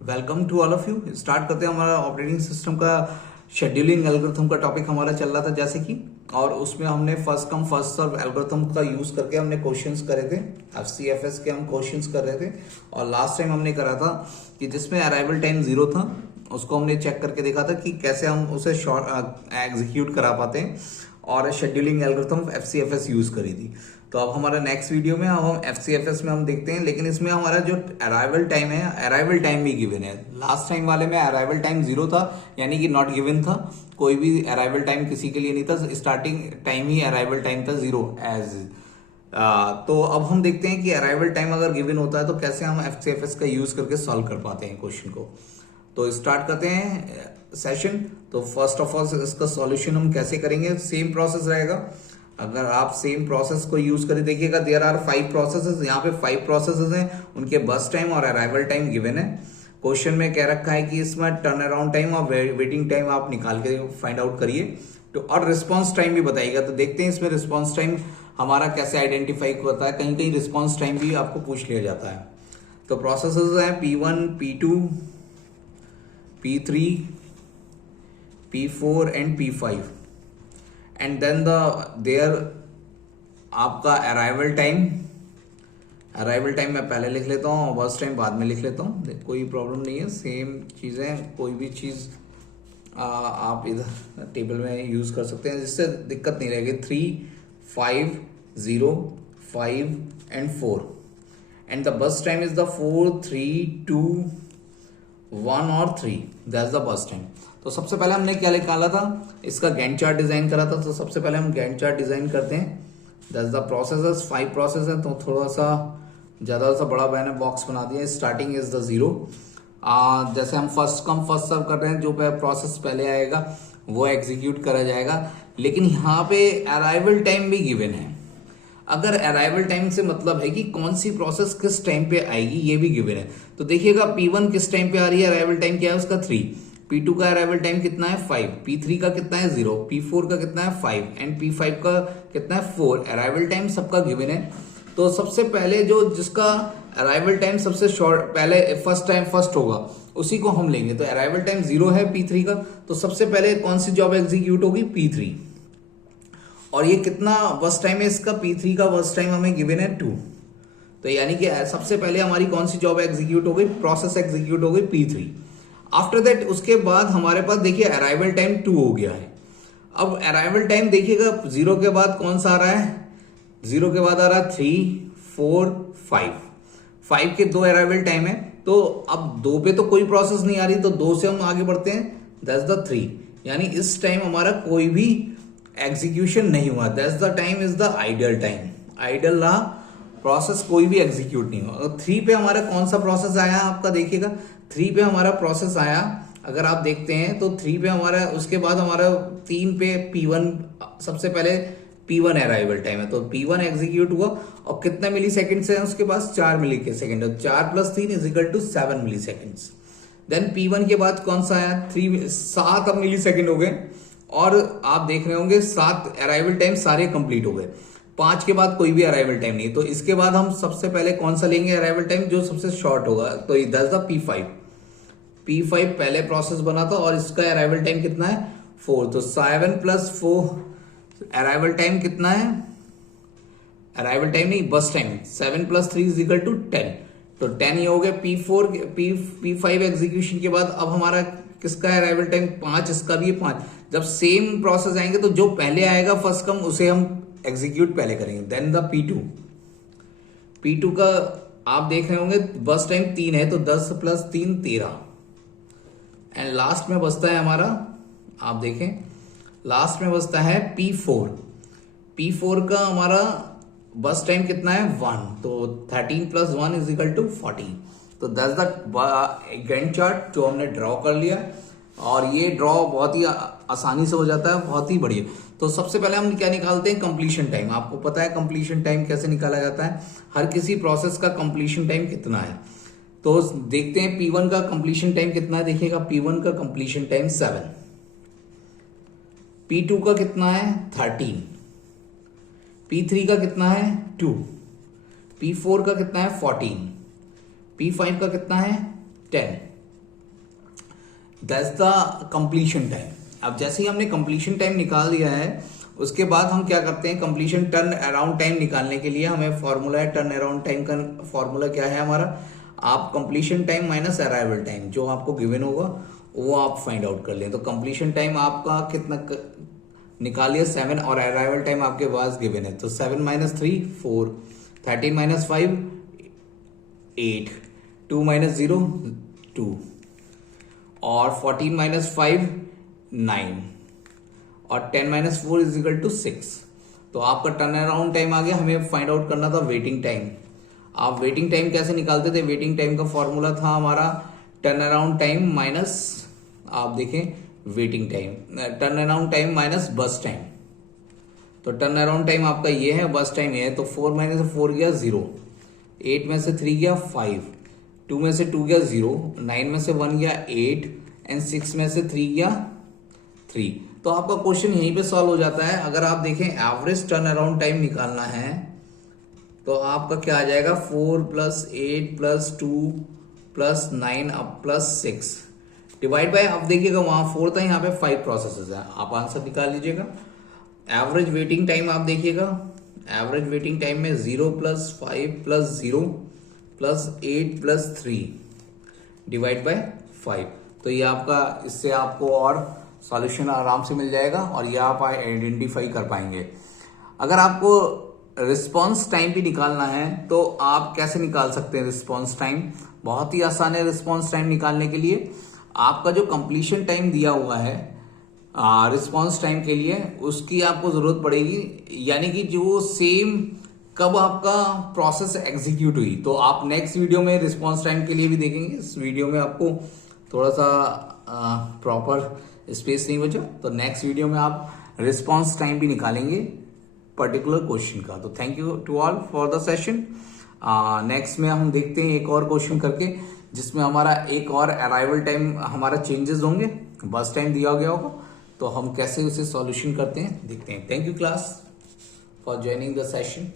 Welcome to all of you. Start करते हैं हमारा ऑपरेटिंग सिस्टम का शेड्यूलिंग एल्गोरिथम का टॉपिक हमारा चल रहा था जैसे कि, और उसमें हमने first come first serve algorithm का यूज करके हमने क्वेश्चंस करे थे। एफसीएफएस के हम क्वेश्चंस कर रहे थे और लास्ट टाइम हमने करा था कि जिसमें अराइवल टाइम 0 था उसको हमने चेक करके देखा था कि कैसे हम उसे शॉर्ट एग्जीक्यूट करा पाते हैं और शेड्यूलिंग एल्गोरिथम एफसीएफएस यूज करी थी। तो अब हमारा नेक्स्ट वीडियो में अब हम एफसीएफएस में हम देखते हैं, लेकिन इसमें हमारा जो अराइवल टाइम है, अराइवल टाइम भी गिवन है। लास्ट टाइम वाले में अराइवल टाइम 0 था, यानी कि नॉट गिवन था, कोई भी अराइवल टाइम किसी के लिए नहीं था, स्टार्टिंग टाइम ही अराइवल टाइम था 0 एज। तो अब हम देखते हैं कि अराइवल टाइम अगर गिवन होता है तो कैसे हम एफसीएफएस का यूज करके सॉल्व कर पाते हैं क्वेश्चन को। तो स्टार्ट करते हैं सेशन। तो फर्स्ट ऑफ ऑल इसका सॉल्यूशन हम कैसे करेंगे, सेम प्रोसेस रहेगा। अगर आप सेम प्रोसेस को यूज करें, देखिएगा देयर आर 5 प्रोसेसेस, यहाँ पे 5 प्रोसेसेस हैं, उनके बस टाइम और अराइवल टाइम गिवन है। क्वेश्चन में कह रखा है कि इसमें टर्न अराउंड टाइम और वेटिंग टाइम आप निकाल के फाइंड आउट करिए, तो और रिस्पॉन्स टाइम भी बताइएगा। तो देखते हैं इसमें रिस्पॉन्स टाइम हमारा कैसे आइडेंटिफाई होता है। कहीं कहीं रिस्पॉन्स टाइम भी आपको पूछ लिया जाता है। तो प्रोसेसेस हैं P1, P2, P3, P4 and P5 and then there आपका अराइवल टाइम। अराइवल टाइम मैं पहले लिख लेता हूँ और बस टाइम बाद में लिख लेता हूँ, कोई प्रॉब्लम नहीं है, सेम चीजें, कोई भी चीज आप इधर टेबल में यूज कर सकते हैं जिससे दिक्कत नहीं रहेगी। 3, 5, 0, 5 and 4 and the bus time is the 4, 3, 2, 1 और 3, दैट्स द बस टाइम। तो सबसे पहले हमने क्या निकाला था, इसका गैंट चार्ट डिजाइन करा था। तो सबसे पहले हम गैंट चार्ट डिजाइन करते हैं। दैट्स द प्रोसेसेस, 5 प्रोसेस है, तो थोड़ा सा ज्यादा सा बड़ा मैंने बॉक्स बना दिया। Starting is the 0। जैसे हम फर्स्ट कम फर्स्ट सर्व कर रहे हैं, जो प्रोसेस पहले आएगा वो एग्जीक्यूट करा जाएगा। लेकिन यहाँ पे अराइवल टाइम भी गिवन है। अगर अराइवल टाइम से मतलब है कि कौन सी प्रोसेस किस टाइम पे आएगी, ये भी गिवन है। तो देखिएगा P1 किस टाइम पे आ रही है, अराइवल टाइम क्या है उसका 3, P2 का अराइवल टाइम कितना है 5, P3 का कितना है 0, P4 का कितना है 5 एंड P5 का कितना है 4। अराइवल टाइम सबका गिवन है। तो सबसे पहले जो जिसका अराइवल टाइम सबसे शॉर्ट पहले फर्स्ट होगा उसी को हम लेंगे। तो अराइवल टाइम 0 है P3 का, तो सबसे पहले कौन सी जॉब एग्जीक्यूट होगी, P3। और ये कितना वर्स्ट टाइम है इसका, P3 का वर्स्ट टाइम हमें गिवन है 2। तो यानी कि सबसे पहले हमारी कौन सी जॉब एग्जीक्यूट हो गई, प्रोसेस एग्जीक्यूट हो गई P3। आफ्टर दैट उसके बाद हमारे पास देखिए अराइवल टाइम 2 हो गया है। अब अराइवल टाइम देखिएगा 0 के बाद कौन सा आ रहा है, 0 के बाद आ रहा है 3, 4, 5। 5 के 2 अराइवल टाइम है, तो अब 2 पे तो कोई प्रोसेस नहीं आ रही, तो 2 से हम आगे बढ़ते हैं, दैट्स द 3। यानी इस टाइम हमारा कोई भी एग्जीक्यूशन नहीं हुआ, that's the time is the ideal time. Ideal रहा, प्रोसेस कोई भी एग्जीक्यूट नहीं हुआ। 3 पे हमारा कौन सा प्रोसेस आया आपका, देखिएगा 3 पे हमारा प्रोसेस आया, अगर आप देखते हैं तो 3 पे हमारा, उसके बाद हमारा 3 पे P1, सबसे पहले P1 अराइवल टाइम है, तो P1 एग्जीक्यूट हुआ और कितने मिली सेकेंड है उसके पास, 4 मिली सेकेंड, 4 + 3 = 7 मिली सेकेंड। देन P1 के बाद कौन सा आया, 7 अब मिली सेकेंड हो गए, और आप देख रहे होंगे 7 अराइवल टाइम सारे कंप्लीट हो गए। 5 के बाद कोई भी अराइवल टाइम नहीं, तो इसके बाद हम सबसे पहले कौन सा लेंगे अराइवल टाइम, जो सबसे शॉर्ट होगा, तो दैट्स द P5। P5 पहले प्रोसेस बना था और इसका अराइवल टाइम कितना है 4, तो 7 + 4 अराइवल टाइम कितना है, अराइवल टाइम नहीं बस टाइम, 7 + 3 = 10। तो 10 ये हो गया P5 एग्जीक्यूशन के बाद। अब हमारा किसका अराइवल टाइम 5, इसका भी 5। जब सेम प्रोसेस आएंगे तो जो पहले आएगा फर्स्ट कम उसे हम एग्जीक्यूट पहले करेंगे। देन द P2 का आप देख रहे होंगे बस टाइम 3 है, तो 10 + 3 = 13 एंड लास्ट में बचता है हमारा, आप देखें लास्ट में बचता है P4 का हमारा बस टाइम कितना है 1, तो 13 + 1 = 14। तो दैट्स द गैंट चार्ट जो हमने ड्रॉ कर लिया, और ये ड्रॉ बहुत ही आसानी से हो जाता है, बहुत ही बढ़िया। तो सबसे पहले हम क्या निकालते हैं, कंप्लीशन टाइम। आपको पता है कंप्लीशन टाइम कैसे निकाला जाता है, हर किसी प्रोसेस का कंप्लीशन टाइम कितना है। तो देखते हैं P1 का कंप्लीशन टाइम कितना है, देखिएगा P1 का कंप्लीशन टाइम 7, P2 का कितना है 13, P3 का कितना है 2, P4 का कितना है 14, P5 का कितना है 10 दैट्स द कंप्लीशन टाइम। अब जैसे ही हमने कंप्लीशन टाइम निकाल दिया है, उसके बाद हम क्या करते हैं, कंप्लीशन टर्न अराउंड टाइम निकालने के लिए हमें फॉर्मूला है, टर्न अराउंड टाइम का फॉर्मूला क्या है हमारा, आप completion time minus arrival time जो आपको गिवन होगा वो आप फाइंड आउट कर लें। तो कंप्लीशन टाइम आपका कितना निकालिए 7, और अराइवल टाइम आपके पास गिवन है, तो 7 माइनस 3 4, 13 माइनस 5 8, 2 माइनस 0 2, और 14 माइनस 5 9, और 10 माइनस 4 इज इक्वल टू 6। तो आपका टर्न अराउंड टाइम आ गया। हमें फाइंड आउट करना था वेटिंग टाइम। आप वेटिंग टाइम कैसे निकालते थे, वेटिंग टाइम का फॉर्मूला था हमारा टर्न अराउंड टाइम माइनस, आप देखें waiting time, turn around time minus बस टाइम। तो टर्न अराउंड टाइम आपका ये है, बस टाइम ये है, तो 4 माइनस 4 गया 0, 8 में से 3 गया 5, 2 में से 2 गया 0, 9 में से 1 गया 8, एंड 6 में से 3 गया 3। तो आपका क्वेश्चन यहीं पे सॉल्व हो जाता है। अगर आप देखें एवरेज टर्न अराउंड टाइम निकालना है तो आपका क्या आ जाएगा, 4 प्लस 8 प्लस 2 प्लस 9 अब प्लस 6 डिवाइड बाय, अब देखिएगा वहां 4 था, यहाँ पे 5 प्रोसेसेस है, आप आंसर निकाल लीजिएगा। एवरेज वेटिंग टाइम आप देखिएगा, एवरेज वेटिंग टाइम में 0 plus 5 plus 0 plus 8 plus 3 divide by 5। तो ये आपका, इससे आपको और सॉल्यूशन आराम से मिल जाएगा और ये आप आइडेंटिफाई कर पाएंगे। अगर आपको रिस्पॉन्स टाइम भी निकालना है तो आप कैसे निकाल सकते हैं रिस्पॉन्स टाइम, बहुत ही आसान है रिस्पॉन्स टाइम निकालने के लिए। आपका जो कंप्लीशन टाइम दिया हुआ है रिस्पॉन्स टाइम के लिए, उसकी आपको जरूरत पड़ेगी, यानी कि जो सेम कब आपका प्रोसेस एग्जीक्यूट हुई। तो आप नेक्स्ट वीडियो में रिस्पॉन्स टाइम के लिए भी देखेंगे। इस वीडियो में आपको थोड़ा सा प्रॉपर स्पेस नहीं बचा, तो नेक्स्ट वीडियो में आप रिस्पॉन्स टाइम भी निकालेंगे पर्टिकुलर क्वेश्चन का। तो thank you to all for the session. Next में हम देखते हैं एक और क्वेश्चन करके, जिसमें हमारा एक और अराइवल टाइम हमारा चेंजेस होंगे, बस टाइम दिया गया होगा, तो हम कैसे उसे सॉल्यूशन करते हैं देखते हैं। Thank you class for joining the session.